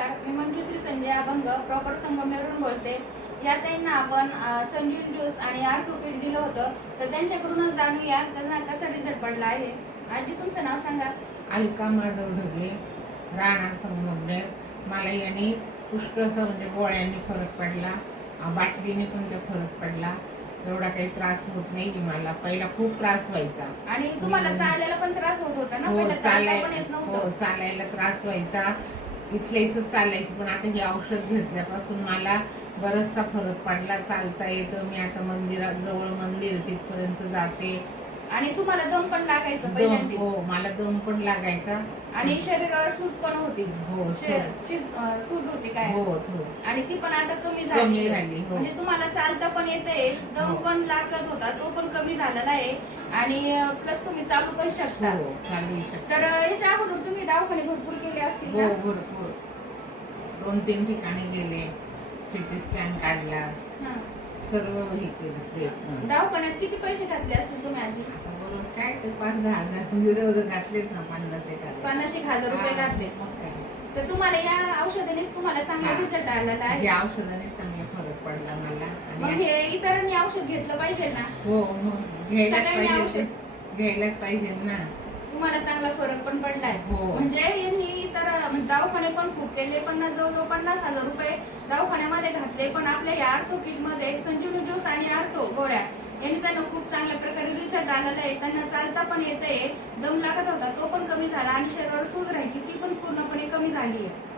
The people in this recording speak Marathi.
नमस्कार मी मंजुश्री संजय अभंग प्रॉपर संगमनेरवरून बोलते. या ताईंना आपण संजीव ज्यूस आणि आर्थो किट दिलं होतं तर त्यांच्याकडूनच जाणूया त्यांना कसा रिझल्ट पडला आहे? आजी तुमचं नाव सांगा. अलका माधव ढगे राणा संगमनेर. मला याने पुष्कळसा म्हणजे गोळ्यांनी फरक पडला बाटलीने पण ते फरक पडला. एवढा काही त्रास होत नाही की मला. पहिला खूप त्रास व्हायचा. आणि तुम्हाला. चालायला पण त्रास होत होता ना? हो हो नव्हतं. चालायला त्रास व्हायचा. इथल्या इथं चाललंय पण आता हे औषध घेतल्यापासून मला बराचसा फरक पडला. चालता येतं मी आता मंदिरात जवळ मंदिर तिथपर्यंत जाते. आणि तुम्हाला दम पण लागायचं दम पहिल्यांदा हो मला दम पण लागायचा. आणि शरीरावर सूज पण होती. हो शे- शीज- अ, सूज होती काय? हो हो आणि ती पण आता कमी कमी झाली. झाली हो. म्हणजे तुम्हाला चालता पण येते दम हो. पण लागत होता तो पण कमी झालेला आहे आणि प्लस तुम्ही चालू पण शकता. हो चालू तर अ, याच्या अगोदर तुम्ही दवाखाने भरपूर केले असतील हो ना? भरपूर. दोन तीन ठिकाणी गेले. सिटी स्कॅन काढला. हा. सर्व हे केलं प्रयत्न. दवाखान्यात किती पैसे घातले असतील बरोबर काय ते पाच दहा हजार जवळ घातलेत ना पन्नास एक हजार. पन्नास एक हजार रुपये हा, घातले मग. काय? तर तुम्हाला या औषधानेच तुम्हाला चांगला हा. रिझल्ट आलेला आहे या औषधाने चांगला फरक पडला मला. मग आणि हे इतरांनी औषध घेतलं पाहिजे ना? हो मग घ्यायलाच सगळ्यांनी पाहिजे. घ्यायलाच ना. तुम्हाला चांगला फरक पण पडलाय. हो. म्हणजे यांनी तर म्हणजे दवाखाने पण खूप केले पण जवळजवळ पन्नास हजार रुपये दवाखान्यामध्ये घातले पण आपल्या या आर्थो किटमध्ये संजीवनी ज्यूस आणि आर्थो गोळ्या यांनी त्यांना खूप चांगल्या प्रकारे रिझल्ट येताना आहे त्यांना चालता पण येते दम लागत होता तो पण कमी झाला आणि शरीरावर सूज राहायची ती पण पूर्णपणे कमी झाली आहे